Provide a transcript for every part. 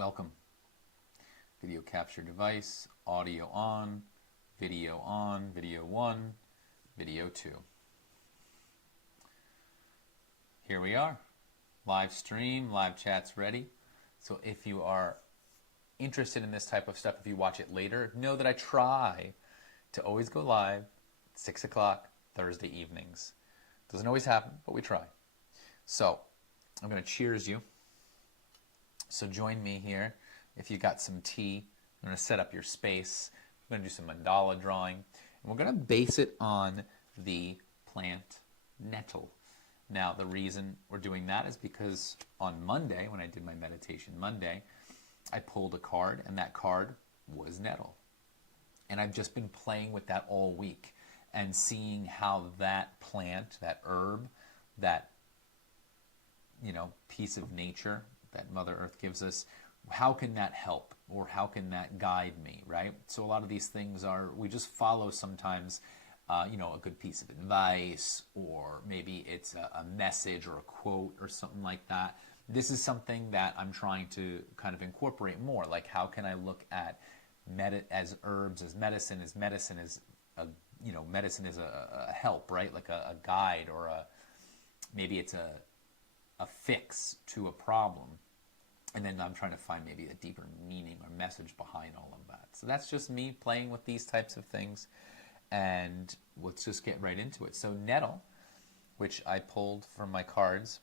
Welcome. Video capture device, audio on, video 1, video 2. Here we are. Live stream, live chat's ready. So if you are interested in this type of stuff, if you watch it later, know that I try to always go live at 6 o'clock Thursday evenings. Doesn't always happen, but we try. So I'm going to cheers you. So join me here. If you got some tea, I'm going to set up your space. I'm going to do some mandala drawing. And we're going to base it on the plant nettle. Now, the reason we're doing that is because on Monday, when I did my meditation Monday, I pulled a card, and that card was nettle. And I've just been playing with that all week and seeing how that plant, that herb, that piece of nature that Mother Earth gives us, how can that help, or how can that guide me, right? So a lot of these things we just follow sometimes, a good piece of advice, or maybe it's a message or a quote or something like that. This is something that I'm trying to kind of incorporate more. Like, how can I look at as herbs, as medicine is medicine is a help, right? Like a guide, or maybe it's a fix to a problem. And then I'm trying to find maybe a deeper meaning or message behind all of that. So that's just me playing with these types of things. And let's just get right into it. So nettle, which I pulled from my cards,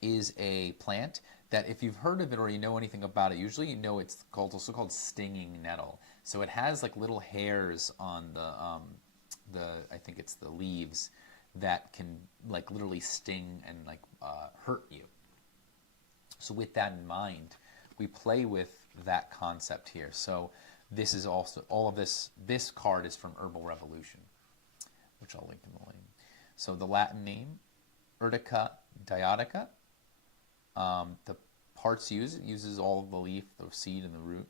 is a plant that, if you've heard of it or you know anything about it, usually you know it's also called stinging nettle. So it has like little hairs on I think it's the leaves, that can like literally sting and like hurt you. So with that in mind, we play with that concept here. So this is also, all of this card is from Herbal Revolution, which I'll link in the link. So the Latin name, Urtica dioica. The parts used, it uses all of the leaf, the seed, and the root.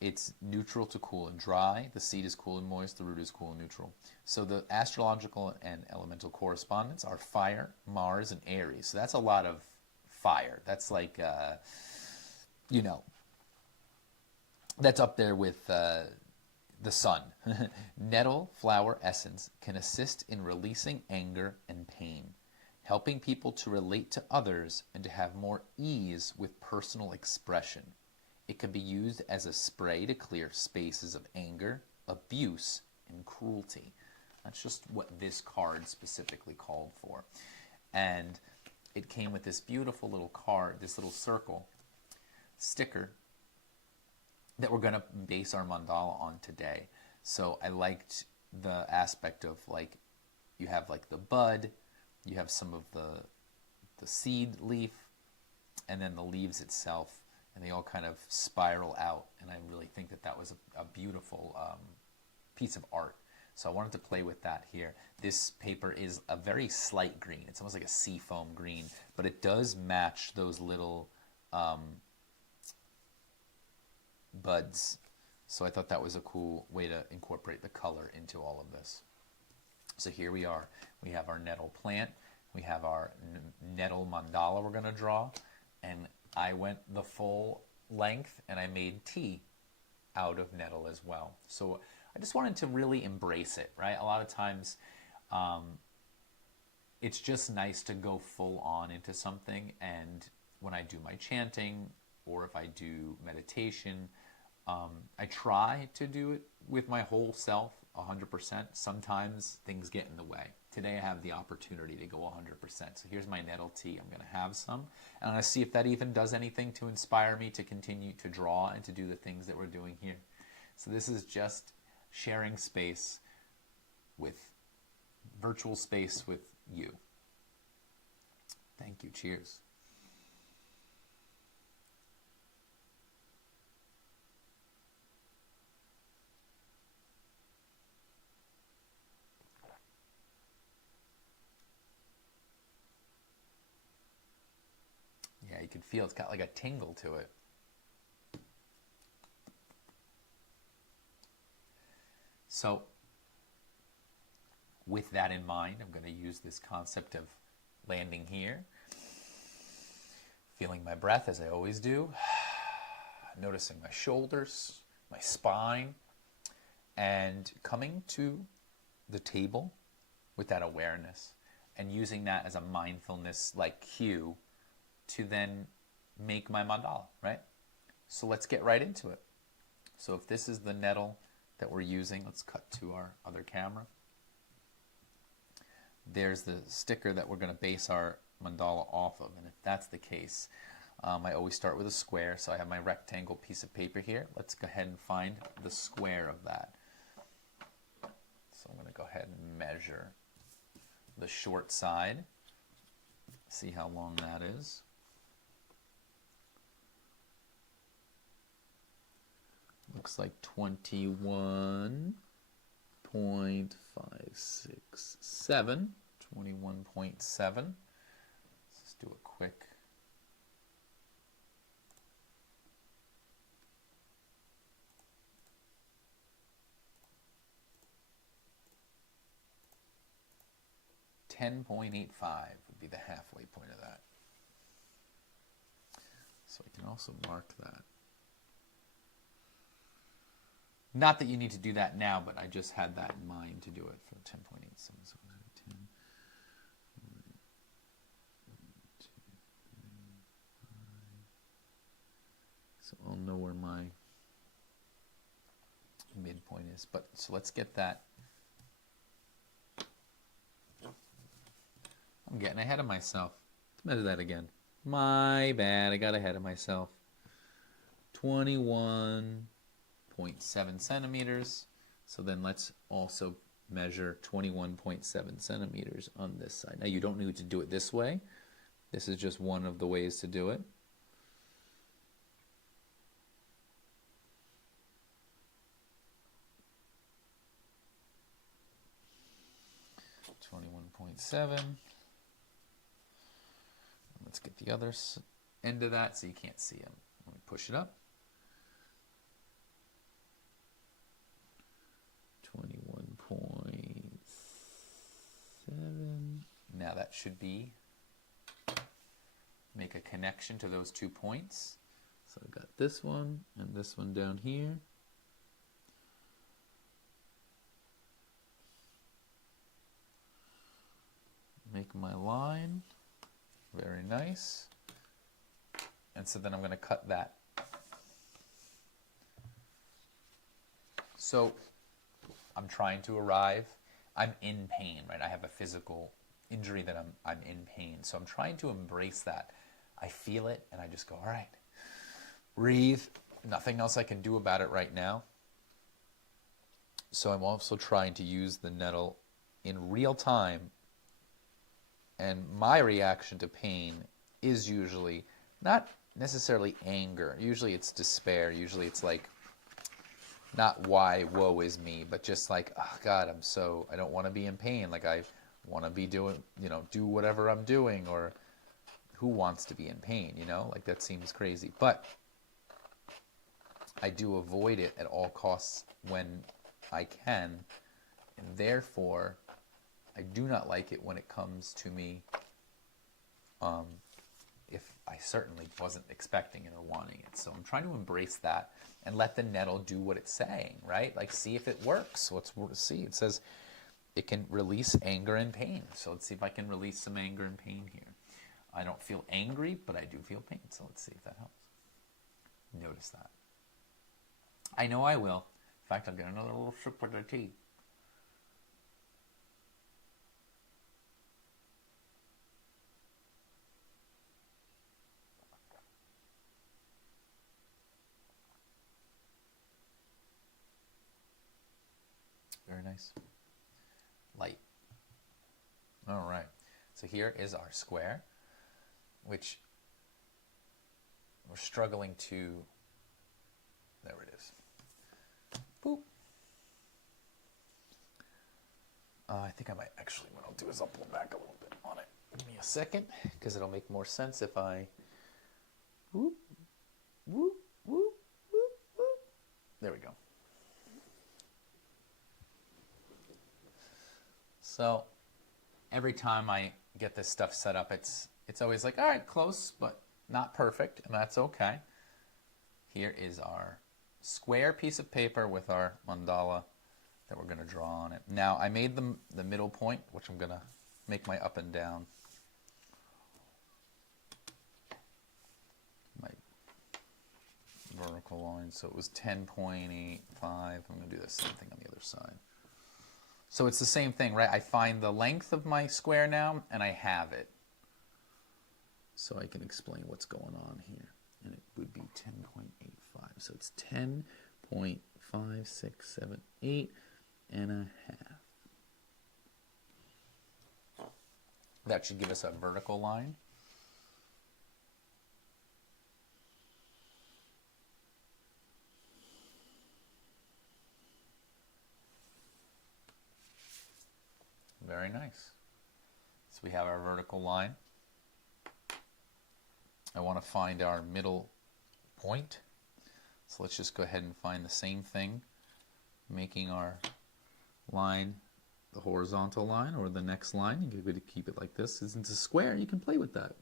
It's neutral to cool and dry. The seed is cool and moist. The root is cool and neutral. So the astrological and elemental correspondents are fire, Mars, and Aries. So that's a lot of fire. That's like, that's up there with the sun. Nettle flower essence can assist in releasing anger and pain, helping people to relate to others and to have more ease with personal expression. It can be used as a spray to clear spaces of anger, abuse, and cruelty. That's just what this card specifically called for. And it came with this beautiful little card, this little circle sticker that we're going to base our mandala on today. So I liked the aspect of, like, you have like the bud, you have some of the seed leaf, and then the leaves itself, and they all kind of spiral out. And I really think that was a beautiful piece of art. So I wanted to play with that here. This paper is a very slight green. It's almost like a seafoam green, but it does match those little buds. So I thought that was a cool way to incorporate the color into all of this. So here we are. We have our nettle plant. We have our nettle mandala we're going to draw. And I went the full length, and I made tea out of nettle as well. So I just wanted to really embrace it, right? A lot of times it's just nice to go full on into something. And when I do my chanting, or if I do meditation, I try to do it with my whole self 100%. Sometimes things get in the way. Today I have the opportunity to go 100%. So here's my nettle tea. I'm going to have some. And I'm going to see if that even does anything to inspire me to continue to draw and to do the things that we're doing here. So this is just sharing space virtual space with you. Thank you. Cheers. Yeah, you can feel it's got like a tingle to it. So with that in mind, I'm going to use this concept of landing here, Feeling my breath as I always do. Noticing my shoulders, my spine, and coming to the table with that awareness and using that as a mindfulness like cue to then make my mandala, right? So let's get right into it. So if this is the nettle that we're using, let's cut to our other camera. There's the sticker that we're going to base our mandala off of, and if that's the case, I always start with a square, so I have my rectangle piece of paper here. Let's go ahead and find the square of that. So I'm going to go ahead and measure the short side, see how long that is. Looks like 21.567, 21.7. Let's do a quick. .85 would be the halfway point of that. So I can also mark that. Not that you need to do that now, but I just had that in mind to do it for 10.87. So 10, 2, 3, 5. So I'll know where my midpoint is. But so let's get that. I'm getting ahead of myself. Let's measure that again. My bad, I got ahead of myself. 21.7 centimeters. So then let's also measure 21.7 centimeters on this side. Now you don't need to do it this way. This is just one of the ways to do it. .7. Let's get the other end of that so you can't see them. Let me push it up. 21.7. Now that should be, make a connection to those 2 points. So I've got this one and this one down here. Make my line. Very nice. And so then I'm going to cut that. So I'm trying to arrive. I'm in pain, right? I have a physical injury that I'm in pain. So I'm trying to embrace that. I feel it and I just go, all right, breathe. Nothing else I can do about it right now. So I'm also trying to use the nettle in real time. And my reaction to pain is usually not necessarily anger. Usually it's despair. Usually it's like, not why woe is me, but just like, oh God, I don't want to be in pain. Like I want to be doing, do whatever I'm doing, or who wants to be in pain, like that seems crazy. But I do avoid it at all costs when I can. And therefore, I do not like it when it comes to me if I certainly wasn't expecting it or wanting it. So I'm trying to embrace that and let the nettle do what it's saying, right? Like, see if it works. Let's see. It says it can release anger and pain. So let's see if I can release some anger and pain here. I don't feel angry, but I do feel pain. So let's see if that helps. Notice that. I know I will. In fact, I'll get another little sip of the tea. Very nice. Light. All right. So here is our square, which we're struggling to, there it is. Boop. I think I might actually, what I'll do is I'll pull back a little bit on it. Give me a second, because it'll make more sense if I, whoop, whoop, whoop, whoop, whoop. There we go. So every time I get this stuff set up, it's always like, all right, close, but Not perfect, and that's okay. Here is our square piece of paper with our mandala that we're going to draw on it. Now, I made the middle point, which I'm going to make my up and down. My vertical line, so it was 10.85. I'm going to do the same thing on the other side. So it's the same thing, right? I find the length of my square now, and I have it. So I can explain what's going on here. And it would be 10.85. So it's 10.5678 and a half. That should give us a vertical line. Very nice. So we have our vertical line. I want to find our middle point. So let's just go ahead and find the same thing, making our line the horizontal line or the next line. You could keep it like this. Since it's a square, you can play with that.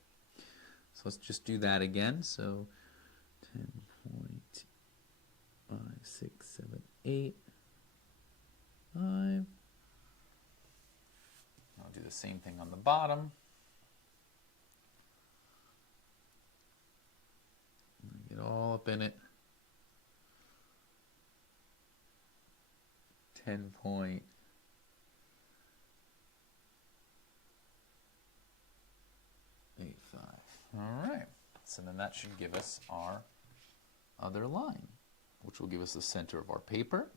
So let's just do that again. So 10.5678. I'll do the same thing on the bottom. Get all up in it. 10.85. All right. So then that should give us our other line, which will give us the center of our paper.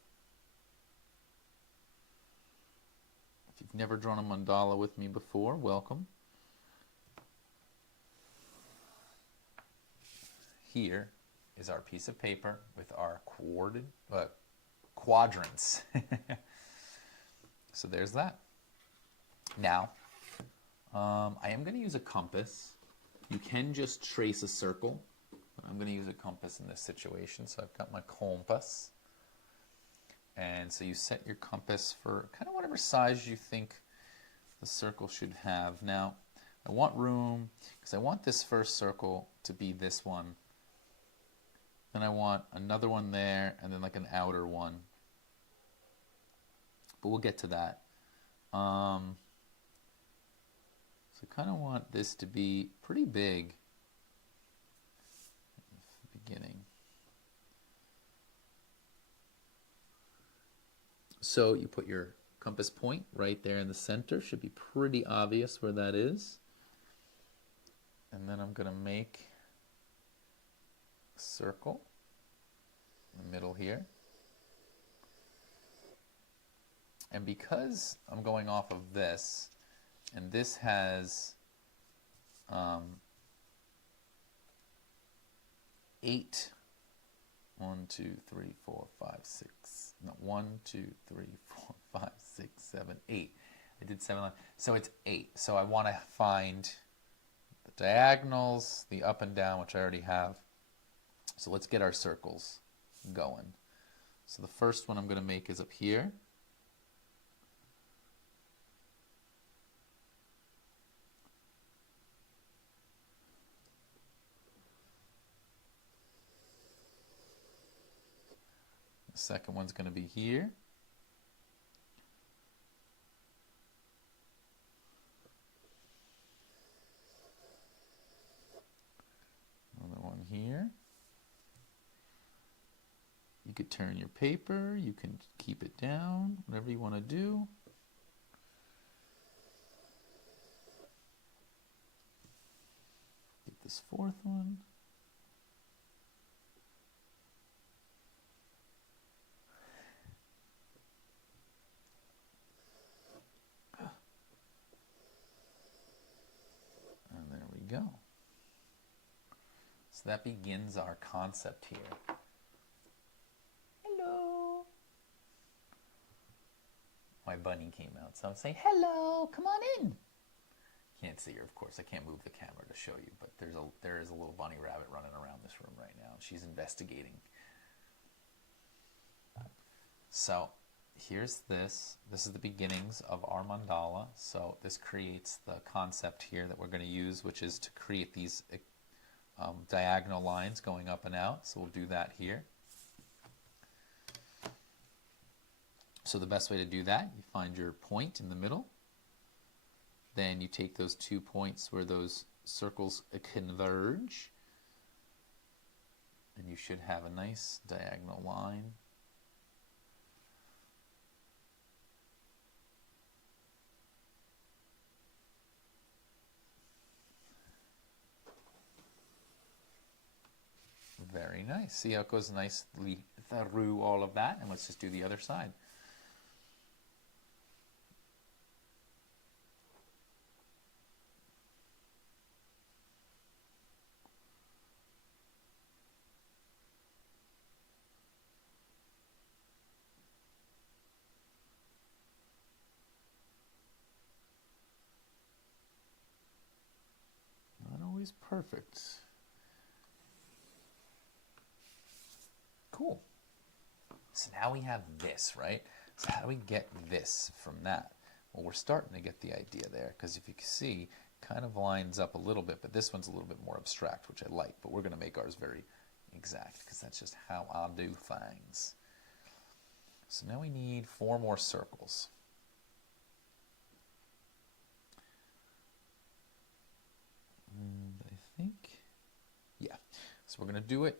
If you've never drawn a mandala with me before, welcome. Here is our piece of paper with our quadrants. So there's that. Now, I am going to use a compass. You can just trace a circle, but I'm going to use a compass in this situation. So I've got my compass. And so you set your compass for kind of whatever size you think the circle should have. Now, I want room, because I want this first circle to be this one. Then I want another one there, and then like an outer one. But we'll get to that. So I kind of want this to be pretty big at the beginning. So you put your compass point right there in the center. Should be pretty obvious where that is. And then I'm going to make circle in the middle here. And because I'm going off of this, and this has 8, 1, 2, 3, 4, 5, 6, no, 1, 2, 3, 4, 5, 6, 7, 8. I did 7, so it's 8. So I want to find the diagonals, the up and down, which I already have. So let's get our circles going. So the first one I'm going to make is up here. The second one's going to be here. Another one here. You could turn your paper, you can keep it down, whatever you want to do. Get this fourth one. And there we go. So that begins our concept here. Hello. My bunny came out, so I'm saying, hello, come on in. Can't see her, of course. I can't move the camera to show you, but there is a little bunny rabbit running around this room right now. She's investigating. So here's this. This is the beginnings of our mandala. So this creates the concept here that we're going to use, which is to create these diagonal lines going up and out. So we'll do that here. So the best way to do that, you find your point in the middle. Then you take those 2 points where those circles converge. And you should have a nice diagonal line. Very nice. See how it goes nicely through all of that? And let's just do the other side. Not always perfect. Cool. So now we have this, right? So how do we get this from that? Well, we're starting to get the idea there, because if you can see, it kind of lines up a little bit, but this one's a little bit more abstract, which I like, but we're going to make ours very exact, because that's just how I do things. So now we need 4 more circles. And I think, yeah. So we're going to do it.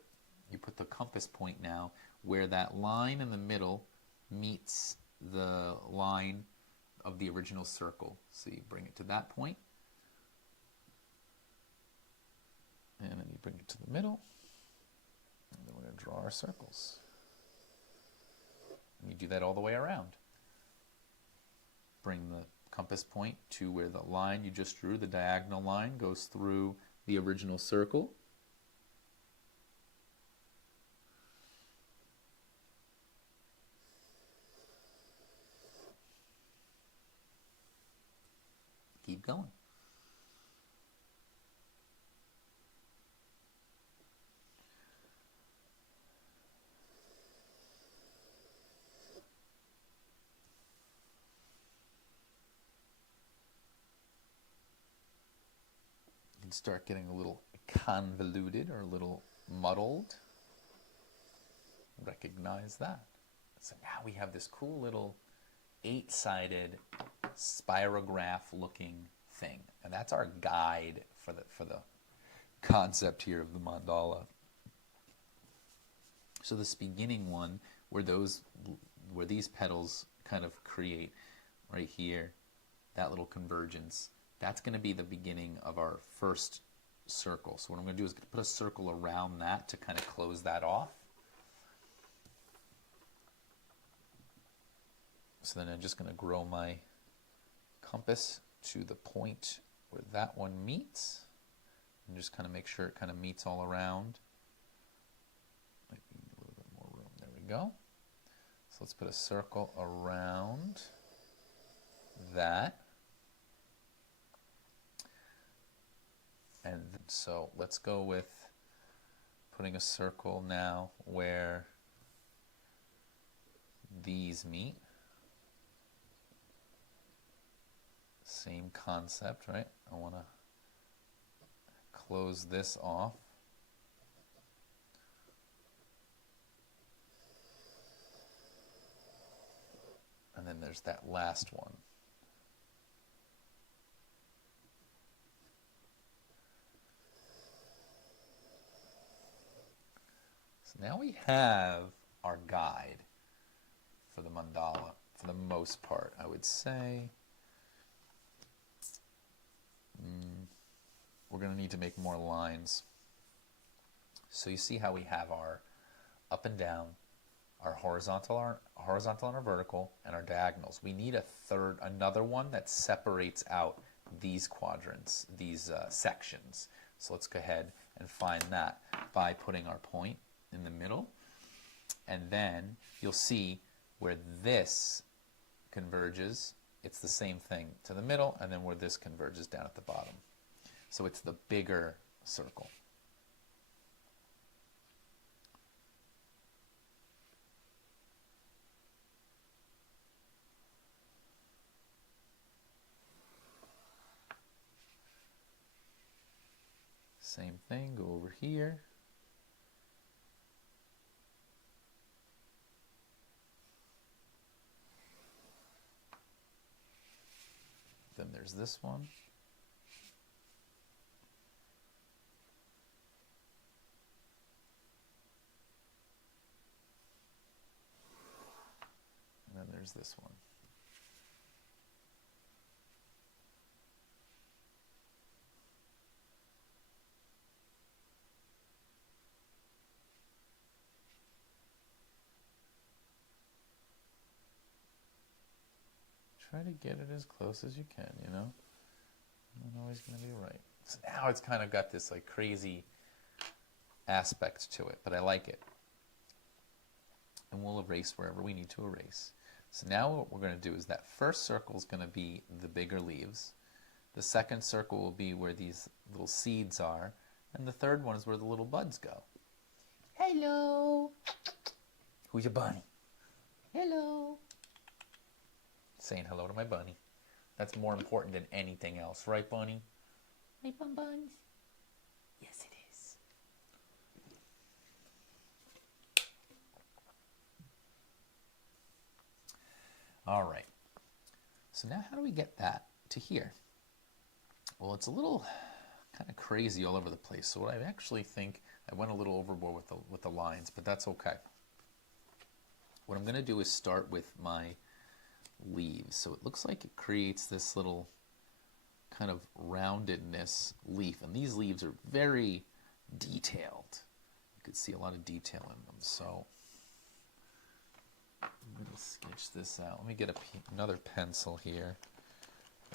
You put the compass point now where that line in the middle meets the line of the original circle. So you bring it to that point, and then you bring it to the middle, and then we're going to draw our circles. And you do that all the way around. Bring the compass point to where the line you just drew, the diagonal line, goes through the original circle. Keep going. You can start getting a little convoluted or a little muddled. Recognize that. So now we have this cool little 8-sided spirograph looking thing, and that's our guide for the concept here of the mandala. So this beginning one, where these petals kind of create right here, that little convergence, that's going to be the beginning of our first circle. So what I'm going to do is put a circle around that to kind of close that off. So then I'm just going to grow my compass to the point where that one meets, and just kind of make sure it kind of meets all around. Might need a little bit more room. There we go. So let's put a circle around that. And so let's go with putting a circle now where these meet. Same concept, right? I want to close this off. And then there's that last one. So now we have our guide for the mandala, for the most part, I would say. We're going to need to make more lines. So you see how we have our up and down, our horizontal and our vertical, and our diagonals. We need another one that separates out these quadrants, these sections. So let's go ahead and find that by putting our point in the middle. And then you'll see where this converges, it's the same thing to the middle, and then where this converges down at the bottom. So it's the bigger circle. Same thing, go over here. Then there's this one. And then there's this one. Try to get it as close as you can, you know? Not always going to be right. So now it's kind of got this like crazy aspect to it, but I like it. And we'll erase wherever we need to erase. So now what we're going to do is that first circle is going to be the bigger leaves. The second circle will be where these little seeds are. And the third one is where the little buds go. Hello. Who's your bunny? Hello. Saying hello to my bunny. That's more important than anything else, right, bunny? Right, buns? Yes, it is. All right. So now how do we get that to here? Well, it's a little kind of crazy all over the place. So what I actually think, I went a little overboard with the lines, but that's okay. What I'm going to do is start with my leaves. So it looks like it creates this little kind of roundedness leaf. And these leaves are very detailed. You could see a lot of detail in them. So I'm going to sketch this out. Let me get another pencil here.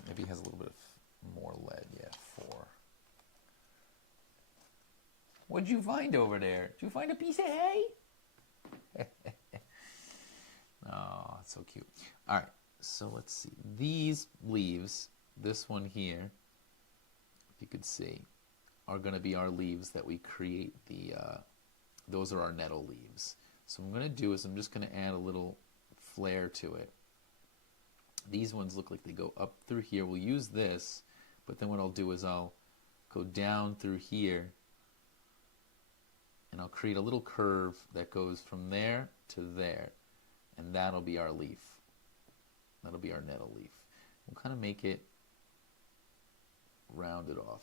Maybe it has a little bit of more lead. Yeah, 4. What'd you find over there? Did you find a piece of hay? Oh, it's so cute. All right, so let's see. These leaves, this one here, if you could see, are going to be our leaves that we create those are our nettle leaves. So what I'm going to do is I'm just going to add a little flare to it. These ones look like they go up through here. We'll use this, but then what I'll do is I'll go down through here, and I'll create a little curve that goes from there to there. And that'll be our leaf. That'll be our nettle leaf. We'll kind of make it rounded off.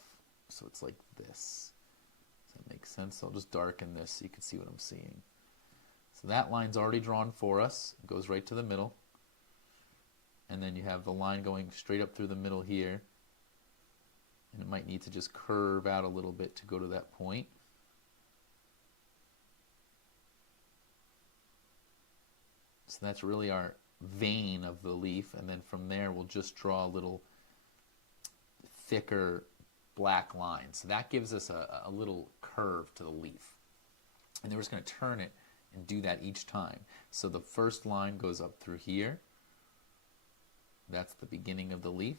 So it's like this. Does that make sense? So I'll just darken this so you can see what I'm seeing. So that line's already drawn for us. It goes right to the middle. And then you have the line going straight up through the middle here. And it might need to just curve out a little bit to go to that point. So that's really our vein of the leaf, and then from there we'll just draw a little thicker black line. So that gives us a little curve to the leaf. And then we're just going to turn it and do that each time. So the first line goes up through here. That's the beginning of the leaf.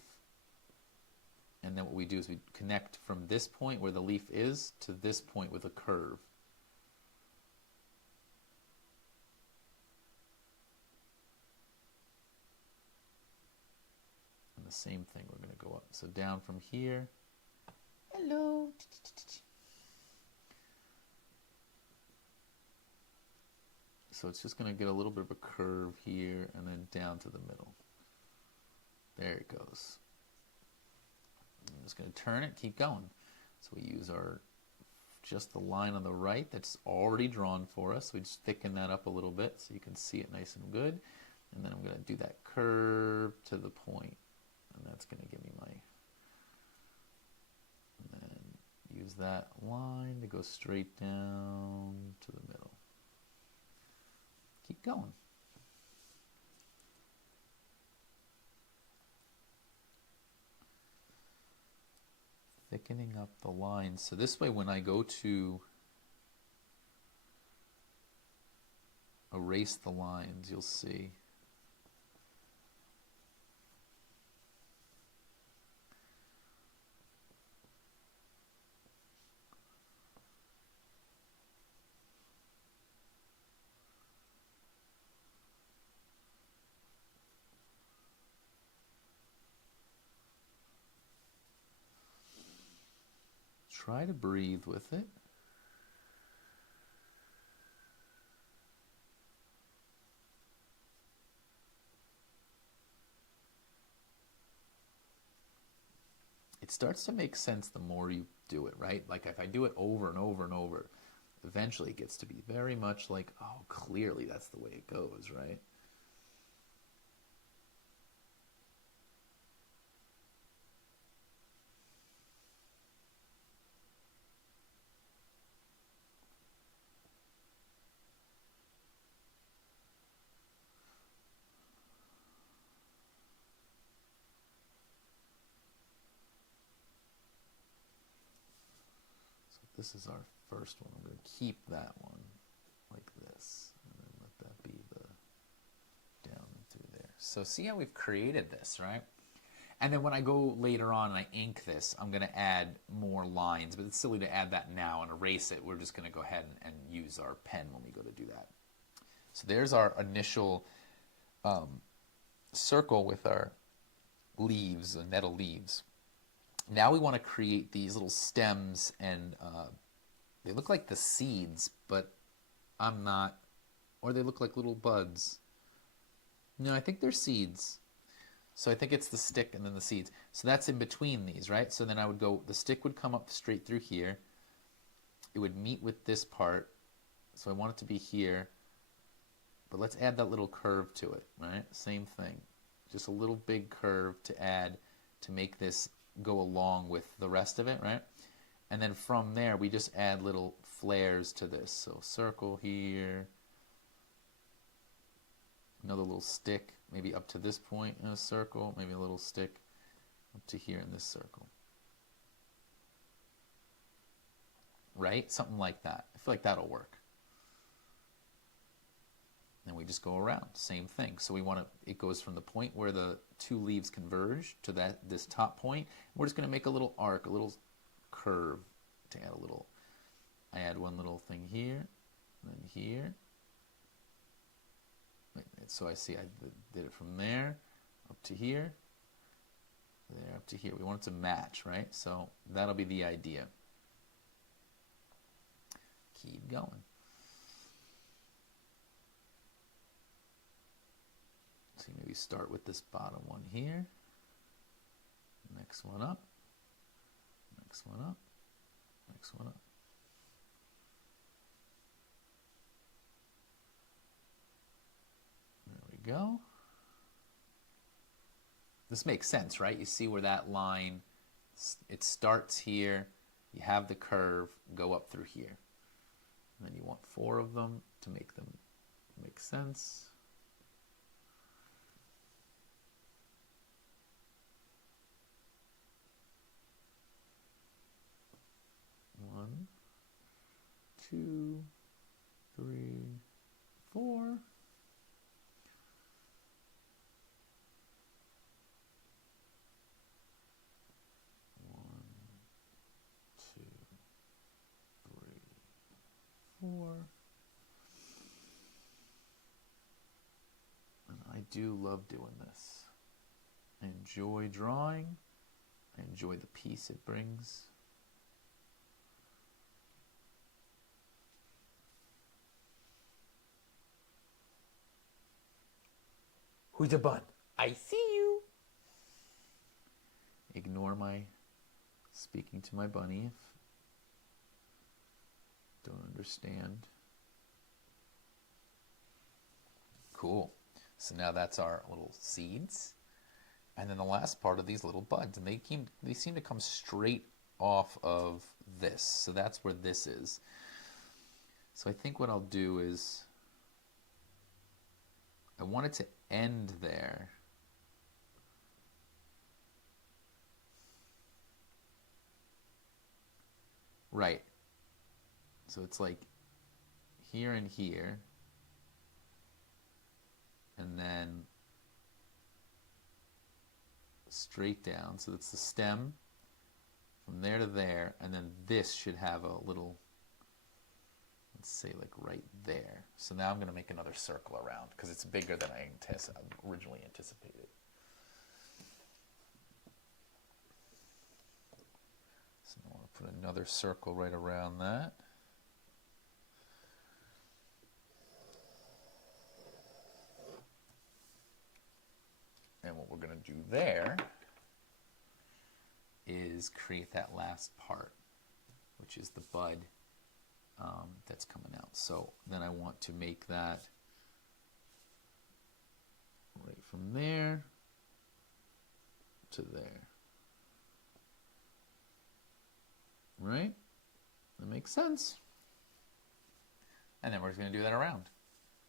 And then what we do is we connect from this point where the leaf is to this point with a curve. The same thing, we're going to go up. So down from here. Hello. So it's just going to get a little bit of a curve here and then down to the middle. There it goes. I'm just going to turn it, keep going. So we use just the line on the right that's already drawn for us. We just thicken that up a little bit so you can see it nice and good. And then I'm going to do that curve to the point. And that's going to give me and then use that line to go straight down to the middle. Keep going. Thickening up the lines. So this way when I go to erase the lines, you'll see try to breathe with it. It starts to make sense the more you do it, right? Like if I do it over and over and over, eventually it gets to be very much like, oh, clearly that's the way it goes, right? This is our first one. I'm going to keep that one like this, and then let that be the down through there. So see how we've created this, right? And then when I go later on and I ink this, I'm going to add more lines, but it's silly to add that now and erase it. We're just going to go ahead and use our pen when we go to do that. So there's our initial circle with our leaves, the nettle leaves. Now we want to create these little stems, and they look like the seeds, but I'm not, or they look like little buds. No, I think they're seeds. So I think it's the stick and then the seeds. So that's in between these, right? So then I would go, the stick would come up straight through here. It would meet with this part. So I want it to be here. But let's add that little curve to it, right? Same thing. Just a little big curve to add to make this go along with the rest of it, right? And then from there, we just add little flares to this. So circle here, another little stick, maybe up to this point in a circle, maybe a little stick up to here in this circle. Right? Something like that. I feel like that'll work. And we just go around, same thing. So we want to, it goes from the point where the two leaves converge to this top point. We're just going to make a little arc, a little curve to add a little. I add one little thing here, and then here. So I see I did it from there up to here, there up to here. We want it to match, right? So that'll be the idea. Keep going. So maybe start with this bottom one here. Next one up. Next one up. Next one up. There we go. This makes sense, right? You see where that line, it starts here, you have the curve, go up through here. And then you want 4 of them to make them make sense. One, 2, 3, 4. 1, 2, 3, 4. And I do love doing this. I enjoy drawing. I enjoy the peace it brings. Who's the bun? I see you. Ignore my speaking to my bunny if don't understand. Cool. So now that's our little seeds. And then the last part of these little buds. And they seem to come straight off of this. So that's where this is. So I think what I'll do is I want it to end there. Right. So it's like here and here. And then straight down. So that's the stem from there to there. And then this should have a little, let's say like right there. So now I'm going to make another circle around because it's bigger than I originally anticipated. So now I'll Put another circle right around that. And what we're going to do there is create that last part, which is the bud that's coming out. So then I want to make that right from there to there. Right? That makes sense. And then we're just going to do that around.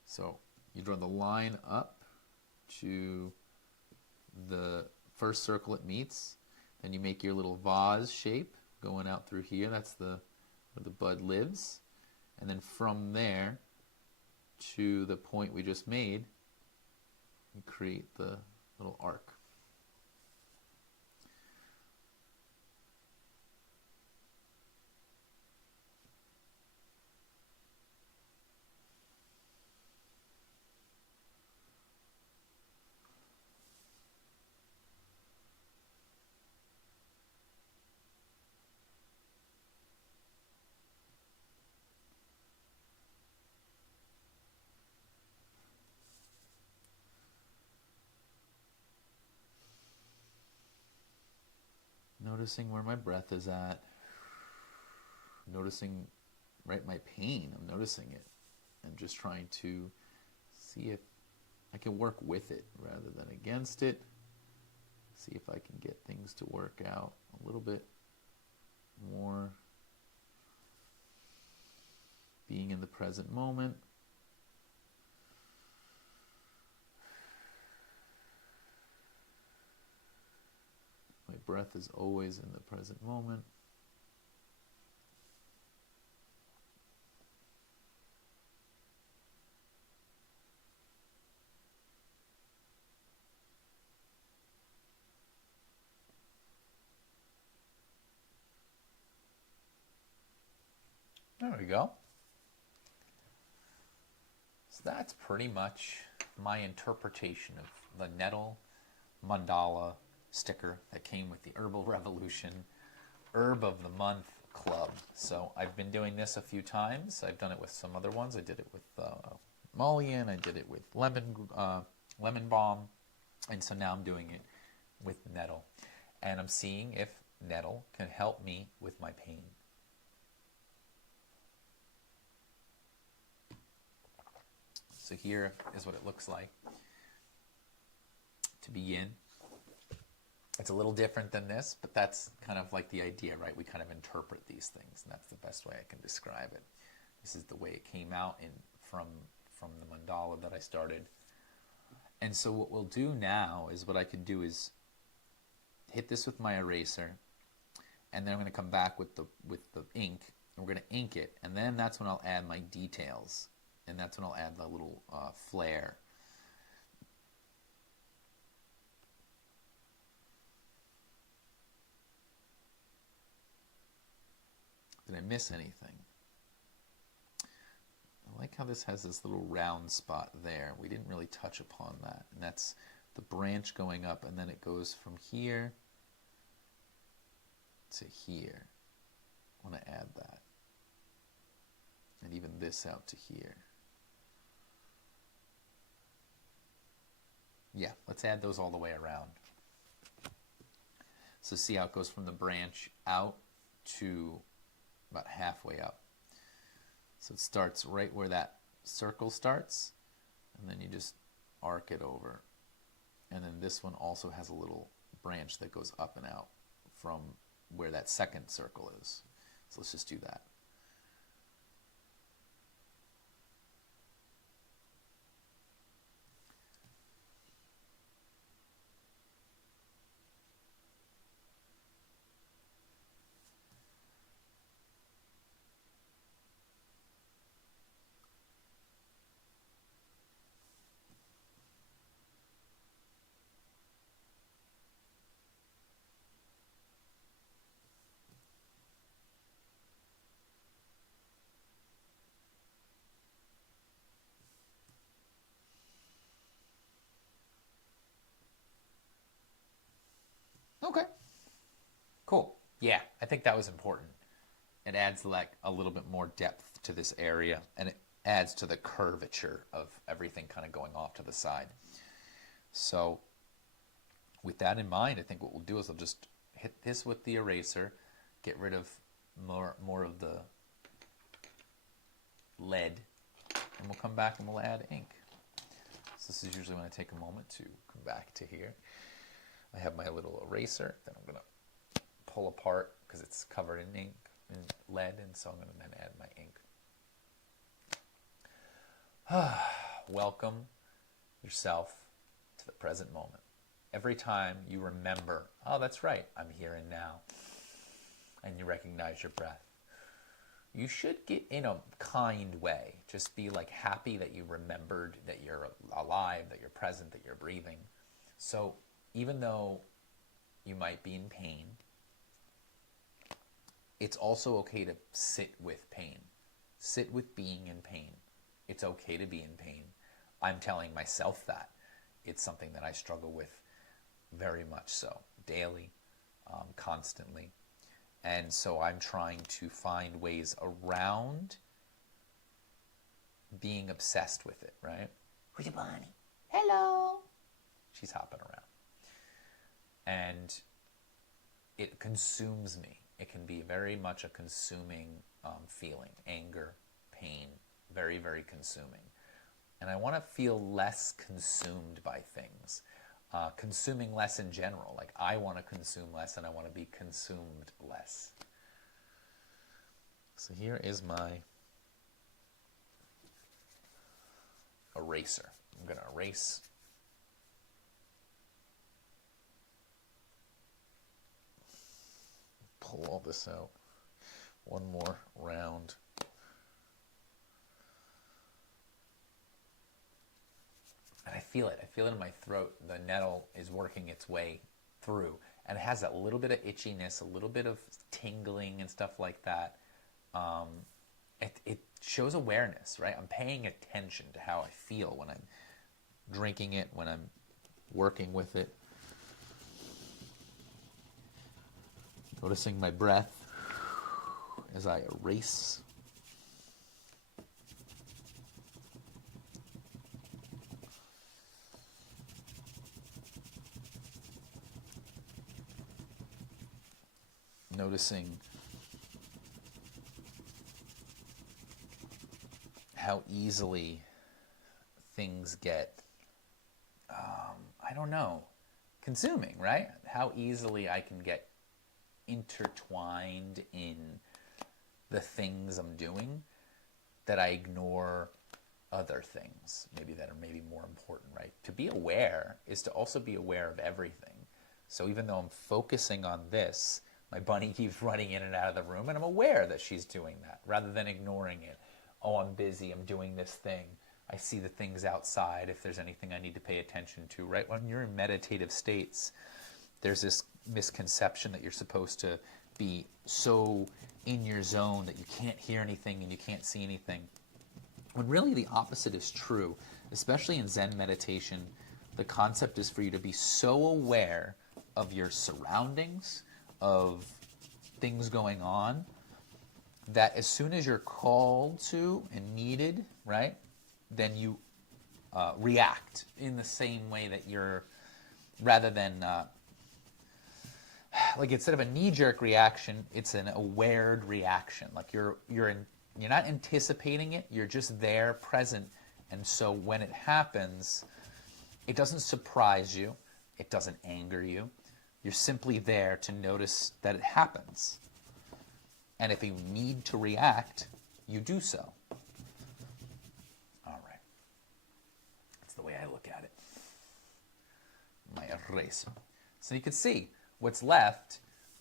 So you draw the line up to the first circle it meets. Then you make your little vase shape going out through here. That's where the bud lives. And then from there to the point we just made, you create the little arc. Noticing where my breath is at. Noticing, right, my pain. I'm noticing it. And just trying to see if I can work with it rather than against it. See if I can get things to work out a little bit more. Being in the present moment. My breath is always in the present moment. There we go. So that's pretty much my interpretation of the Nettle Mandala sticker that came with the Herbal Revolution Herb of the Month Club. So I've been doing this a few times. I've done it with some other ones. I did it with mullein. I did it with lemon balm. And so now I'm doing it with nettle. And I'm seeing if nettle can help me with my pain. So here is what it looks like to begin. It's a little different than this, but that's kind of like the idea, right? We kind of interpret these things, and that's the best way I can describe it. This is the way it came out from the mandala that I started. And so what we'll do now is what I can do is hit this with my eraser, and then I'm going to come back with the ink, and we're going to ink it, and then that's when I'll add my details, and that's when I'll add the little flare. Did I miss anything? I like how this has this little round spot there. We didn't really touch upon that. And that's the branch going up, and then it goes from here to here. I want to add that. And even this out to here. Yeah, let's add those all the way around. So see how it goes from the branch out to about halfway up. So it starts right where that circle starts, and then you just arc it over. And then this one also has a little branch that goes up and out from where that second circle is. So let's just do that. Okay, cool. Yeah, I think that was important. It adds like a little bit more depth to this area, and it adds to the curvature of everything kind of going off to the side. So with that in mind, I think what we'll do is I'll just hit this with the eraser, get rid of more of the lead, and we'll come back and we'll add ink. So this is usually when I take a moment to come back to here. I have my little eraser that I'm going to pull apart because it's covered in ink and lead, and so I'm going to then add my ink. Welcome yourself to the present moment. Every time you remember, oh, that's right, I'm here and now, and you recognize your breath, you should get in a kind way. Just be like happy that you remembered that you're alive, that you're present, that you're breathing. So even though you might be in pain, it's also okay to sit with pain. Sit with being in pain. It's okay to be in pain. I'm telling myself that. It's something that I struggle with very much so, daily, constantly. And so I'm trying to find ways around being obsessed with it, right? Where's your bunny? Hello. She's hopping around. And it consumes me. It can be very much a consuming feeling. Anger, pain, very, very consuming. And I want to feel less consumed by things. Consuming less in general. Like I want to consume less and I want to be consumed less. So here is my eraser. I'm going to erase. Pull all this out. One more round. And I feel it. I feel it in my throat. The nettle is working its way through. And it has that little bit of itchiness, a little bit of tingling and stuff like that. It shows awareness, right? I'm paying attention to how I feel when I'm drinking it, when I'm working with it. Noticing my breath as I erase. Noticing how easily things get, I don't know, consuming, right? How easily I can get intertwined in the things I'm doing that I ignore other things maybe that are maybe more important, right? To be aware is to also be aware of everything. So even though I'm focusing on this, my bunny keeps running in and out of the room, and I'm aware that she's doing that rather than ignoring it. Oh, I'm busy, I'm doing this thing. I see the things outside if there's anything I need to pay attention to, right? When you're in meditative states, there's this misconception that you're supposed to be so in your zone that you can't hear anything and you can't see anything. When really the opposite is true, especially in Zen meditation, the concept is for you to be so aware of your surroundings, of things going on, that as soon as you're called to and needed, right, then you react in the same way that you're, rather than, like instead of a knee-jerk reaction, it's an aware reaction. Like you're not anticipating it, you're just there, present, and so when it happens, it doesn't surprise you, it doesn't anger you. You're simply there to notice that it happens. And if you need to react, you do so. All right. That's the way I look at it. My eraser. So you can see what's left,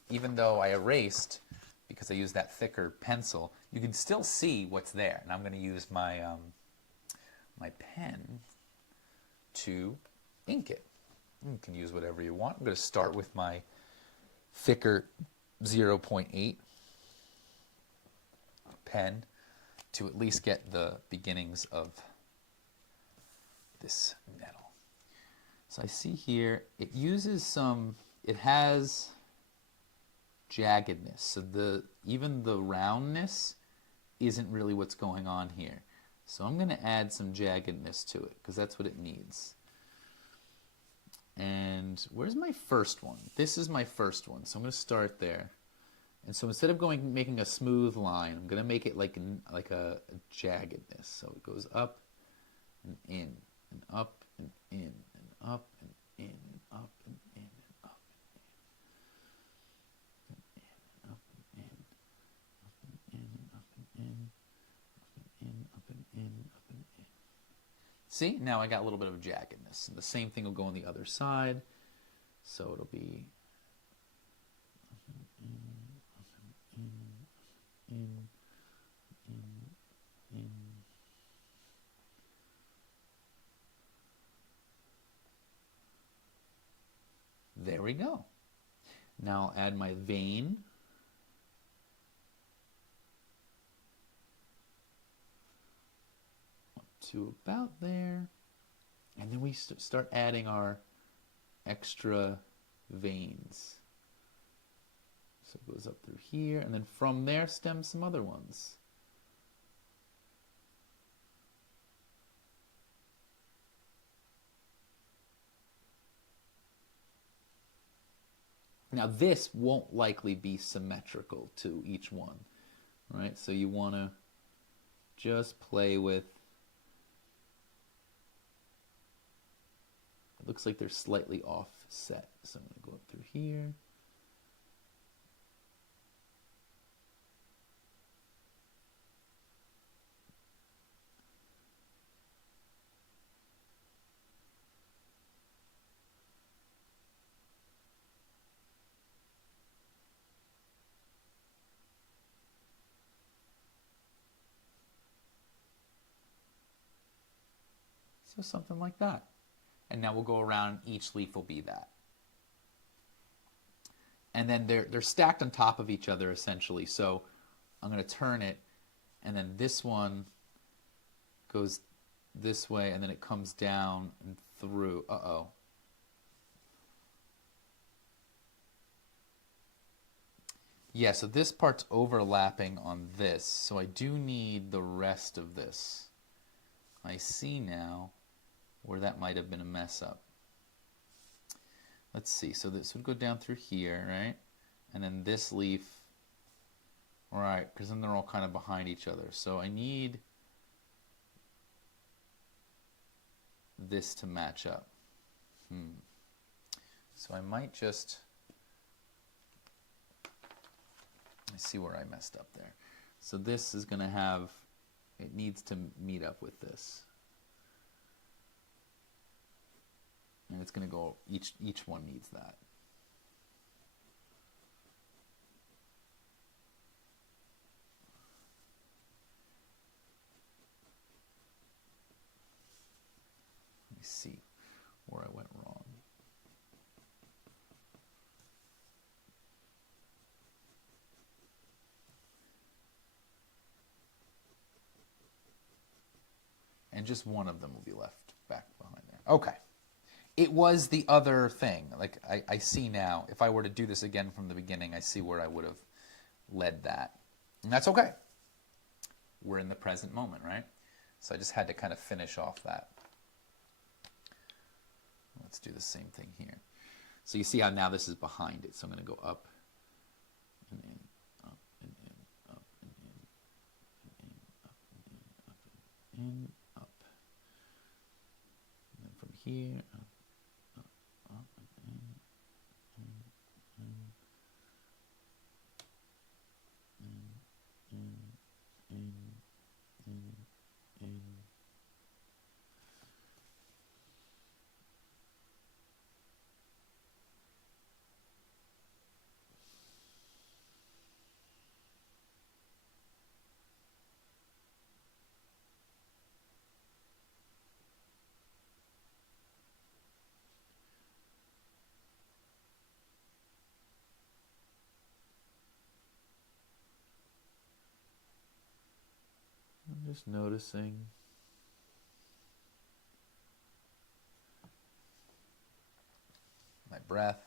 even though I erased, because I used that thicker pencil, you can still see what's there. And I'm going to use my, my pen to ink it. You can use whatever you want. I'm going to start with my thicker 0.8 pen to at least get the beginnings of this nettle. So I see here it uses some, it has jaggedness. So even the roundness isn't really what's going on here. So I'm going to add some jaggedness to it because that's what it needs. And where's my first one? This is my first one. So I'm going to start there. And so instead of making a smooth line, I'm going to make it like a jaggedness. So it goes up and in and up and in and up and in and up and in and up and in and up and in, up and in and up and in, up and in, up and in, up and in. See, now I got a little bit of jaggedness. And the same thing will go on the other side. So it'll be up and in, up and in, in. There we go. Now I'll add my vein. Up to about there. And then we start adding our extra veins. So it goes up through here, and then from there stem some other ones. Now this won't likely be symmetrical to each one, right? So you want to just play with, it looks like they're slightly offset. So I'm going to go up through here. So something like that. And now we'll go around, each leaf will be that. And then they're stacked on top of each other essentially. So I'm going to turn it, and then this one goes this way, and then it comes down and through. Uh-oh. Yeah, so this part's overlapping on this. So I do need the rest of this. I see now where that might have been a mess up. Let's see, so this would go down through here, right? And then this leaf, right, because then they're all kind of behind each other. So I need this to match up. So I might just, I see where I messed up there. So this is going to have, it needs to meet up with this. And it's going to go, each one needs that. Let me see where I went wrong. And just one of them will be left back behind there. Okay. It was the other thing. Like, I see now, if I were to do this again from the beginning, I see where I would have led that. And that's okay. We're in the present moment, right? So I just had to kind of finish off that. Let's do the same thing here. So you see how now this is behind it. So I'm going to go up and in, up and in, up and in, up and in, up and in, up. And then from here, up. I'm just noticing. My breath.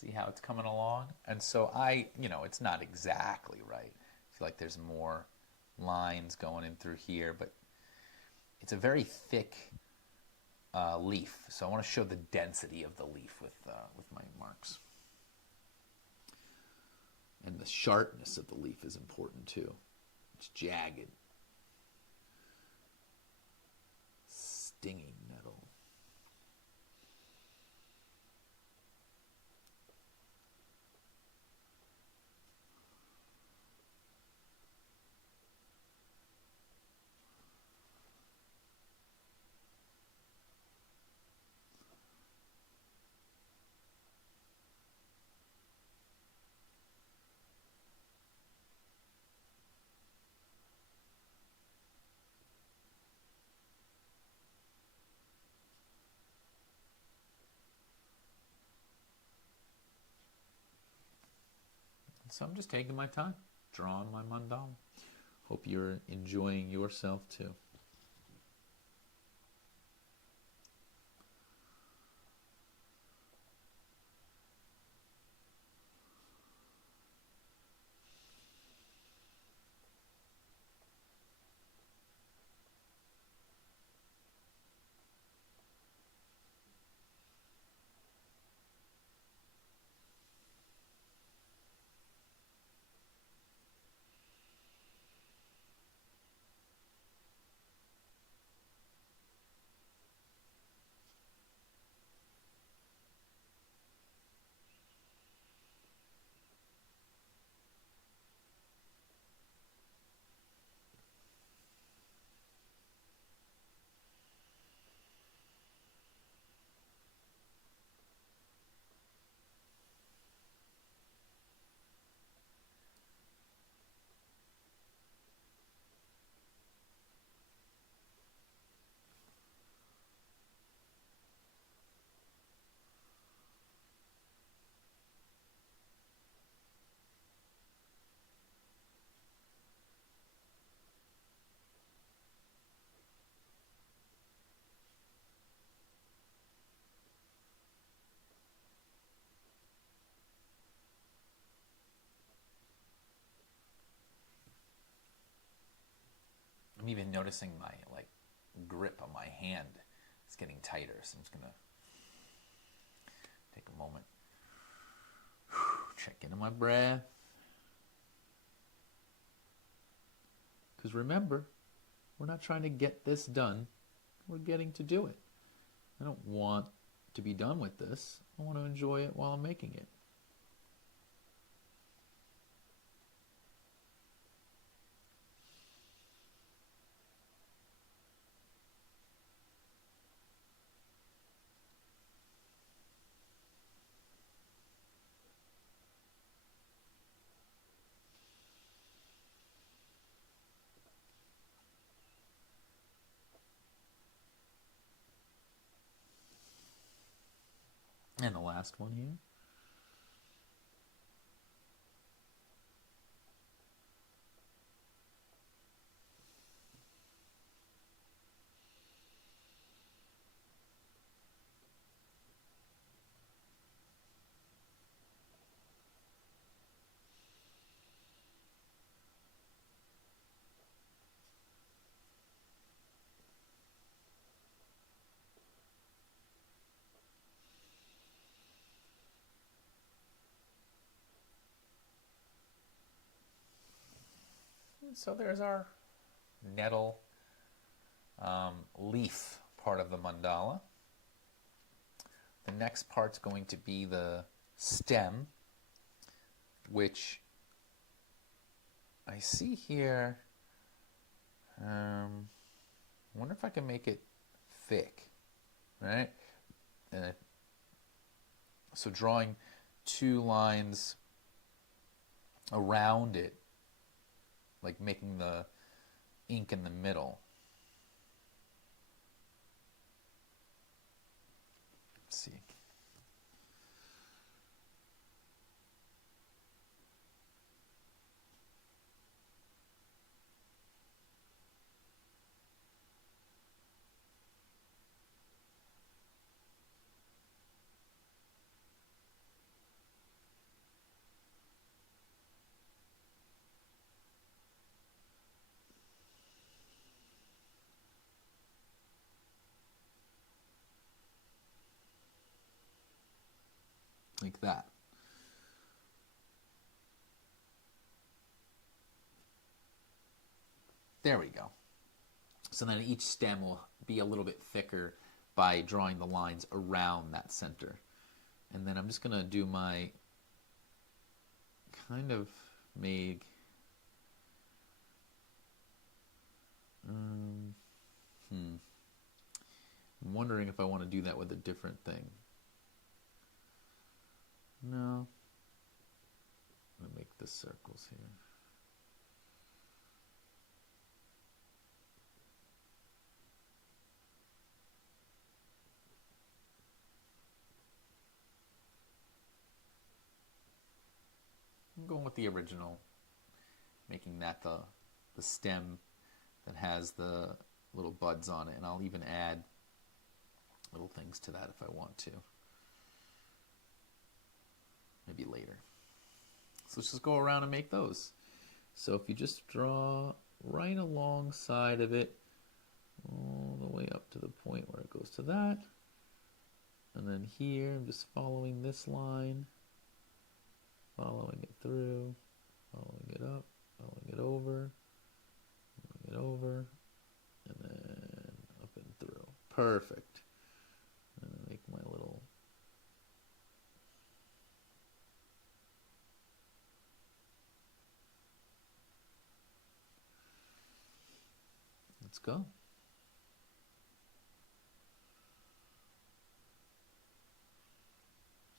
See how it's coming along? And so it's not exactly right. I feel like there's more lines going in through here, but it's a very thick leaf. So I want to show the density of the leaf with my marks. And the sharpness of the leaf is important too. It's jagged. Stinging nettle. So I'm just taking my time, drawing my mandala. Hope you're enjoying yourself too. I'm even noticing my grip on my hand is getting tighter, so I'm just gonna take a moment, check into my breath, because remember, we're not trying to get this done, we're getting to do it. I don't want to be done with this. I want to enjoy it while I'm making it. And the last one here. So there's our nettle leaf part of the mandala. The next part's going to be the stem, which I see here. I wonder if I can make it thick, right? So drawing 2 lines around it, like making the ink in the middle. Let's see. like that. There we go. So then each stem will be a little bit thicker by drawing the lines around that center. And then I'm just going to do my kind of make I'm wondering if I want to do that with a different thing. No. I'm going to make the circles here. I'm going with the original, making that the stem that has the little buds on it, and I'll even add little things to that if I want to. Maybe later. So let's just go around and make those. So if you just draw right alongside of it, all the way up to the point where it goes to that, and then here I'm just following this line, following it through, following it up, following it over, and then up and through. Perfect. And then make my little let's go.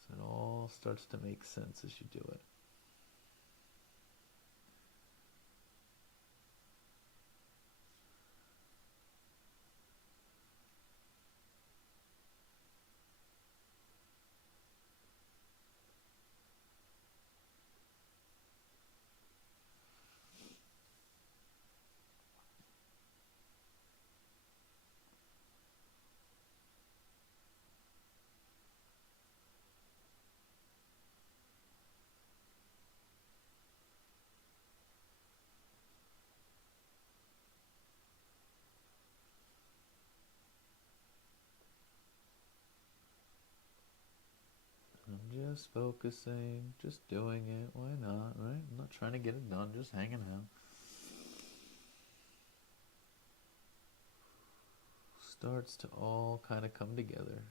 So it all starts to make sense as you do it. I'm just focusing, just doing it. Why not, right? I'm not trying to get it done, just hanging out. Starts to all kind of come together.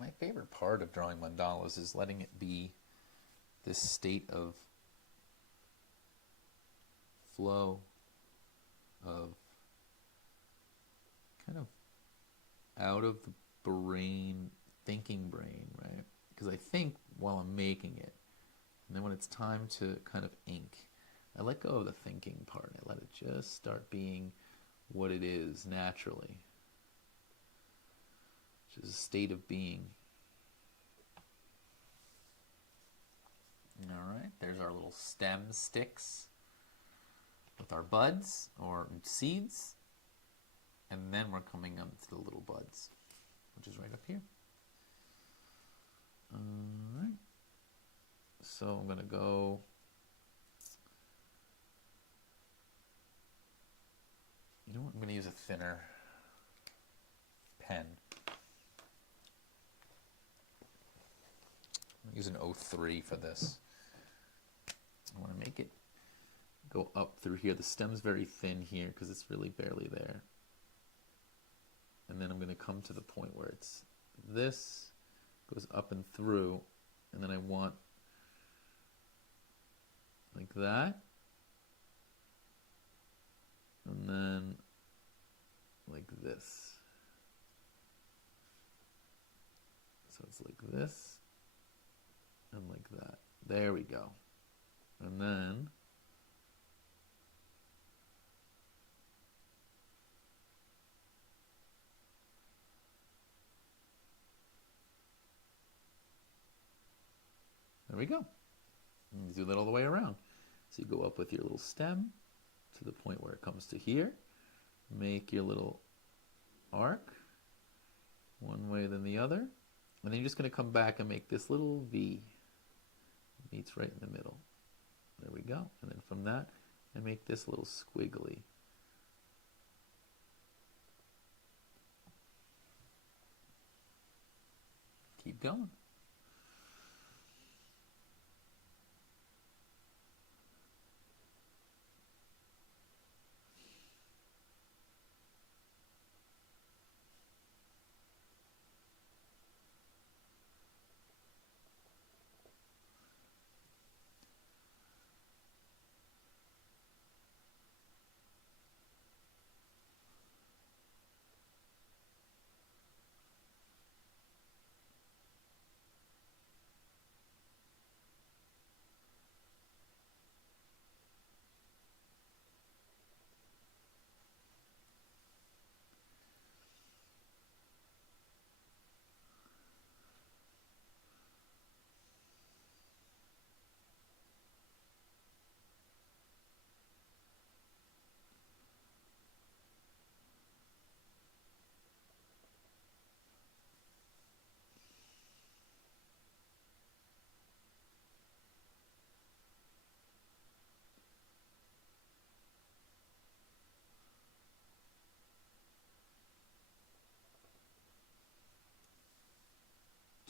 My favorite part of drawing mandalas is letting it be this state of flow, of kind of out of the brain, thinking brain, right? Because I think while I'm making it, and then when it's time to kind of ink, I let go of the thinking part. I let it just start being what it is naturally, which is a state of being. All right, there's our little stem sticks with our buds or seeds, and then we're coming up to the little buds, which is right up here. All right, so I'm gonna go you know what, I'm gonna use a thinner pen. I'm gonna use an 03 for this. I want to make it go up through here. The stem's very thin here because it's really barely there. and then I'm going to come to the point where it's this goes up and through, and then I want like that, and then like this. So it's like this and like that. There we go. And then there we go. And do that all the way around. So you go up with your little stem to the point where it comes to here. Make your little arc one way then the other. And then you're just going to come back and make this little V. Meets right in the middle. There we go. And then from that, I make this little squiggly. Keep going.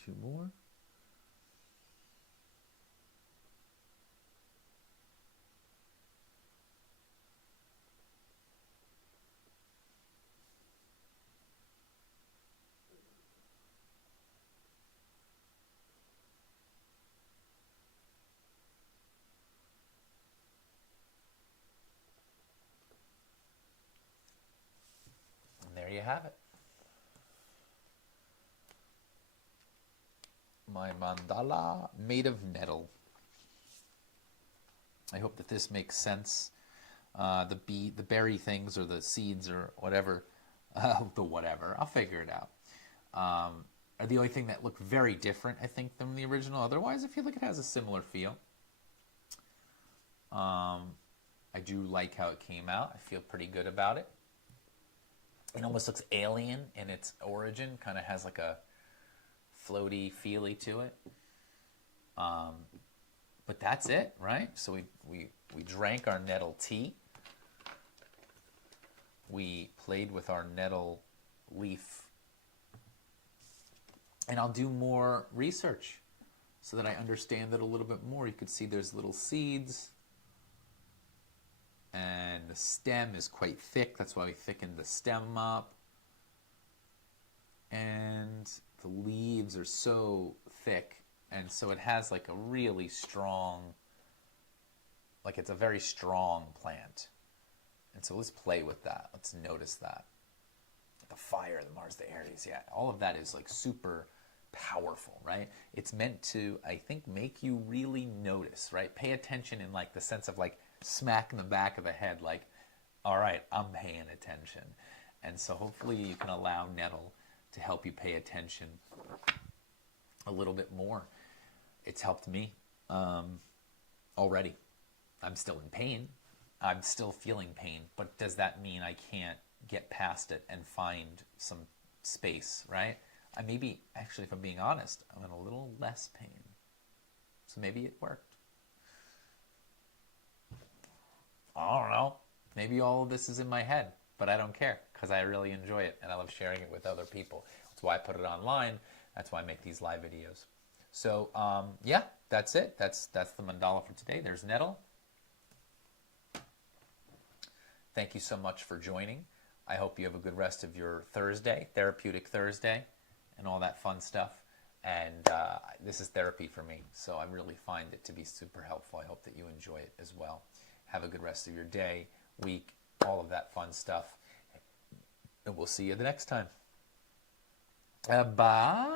Two more. And there you have it. My mandala made of nettle. I hope that this makes sense. The berry things or the seeds or whatever, the whatever, I'll figure it out, are the only thing that look very different, I think, than the original. Otherwise, I feel like it has a similar feel. I do like how it came out. I feel pretty good about it. It almost looks alien in its origin, kind of has like a floaty, feely to it. But that's it, right? So we drank our nettle tea. We played with our nettle leaf. And I'll do more research so that I understand it a little bit more. You can see there's little seeds. And the stem is quite thick. That's why we thickened the stem up. And the leaves are so thick. And so it has like a really strong, like it's a very strong plant. And so let's play with that. Let's notice that. The fire, the Mars, the Aries, yeah. All of that is like super powerful, right? It's meant to, I think, make you really notice, right? Pay attention in like the sense of like smack in the back of the head, like, all right, I'm paying attention. And so hopefully you can allow Nettle to help you pay attention a little bit more. It's helped me already. I'm still in pain. I'm still feeling pain, but does that mean I can't get past it and find some space, right? I maybe, actually, if I'm being honest, I'm in a little less pain. So maybe it worked. I don't know. Maybe all of this is in my head, but I don't care because I really enjoy it and I love sharing it with other people. That's why I put it online. That's why I make these live videos. So, yeah, that's it. That's the mandala for today. There's Nettle. Thank you so much for joining. I hope you have a good rest of your Thursday, Therapeutic Thursday, and all that fun stuff. And this is therapy for me, so I really find it to be super helpful. I hope that you enjoy it as well. Have a good rest of your day, week, all of that fun stuff. And we'll see you the next time. Bye.